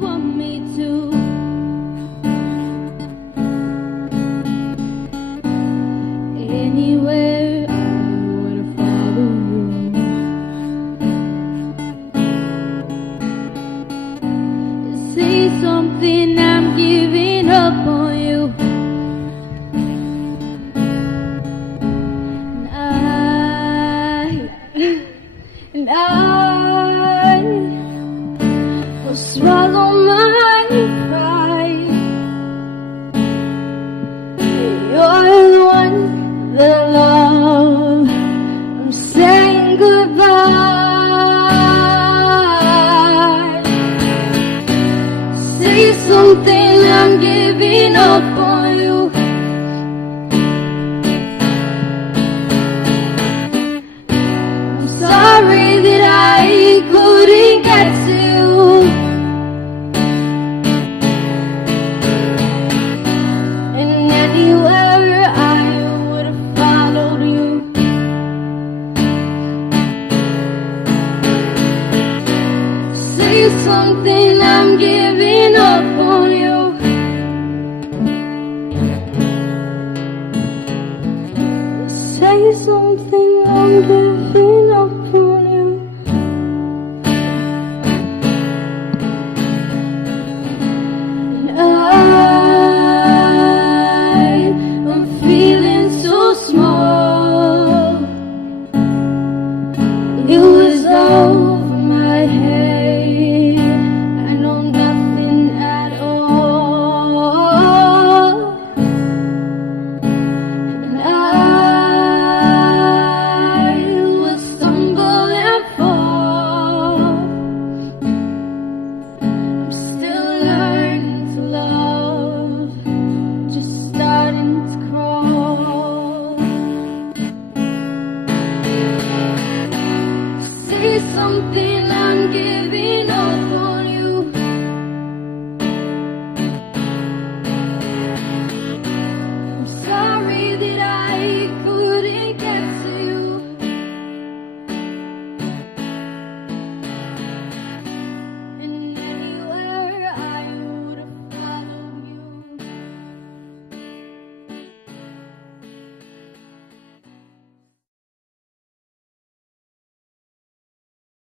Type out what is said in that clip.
want me to. Anywhere I wanna follow you. Say something, I'm giving up on you. And I will swallow my pride. You're the one that I love. I'm saying goodbye. Say something, I'm giving up on you. Sorry that I couldn't get to you. And anywhere I would have followed you. Say something, I'm giving up on you. Say something, I'm giving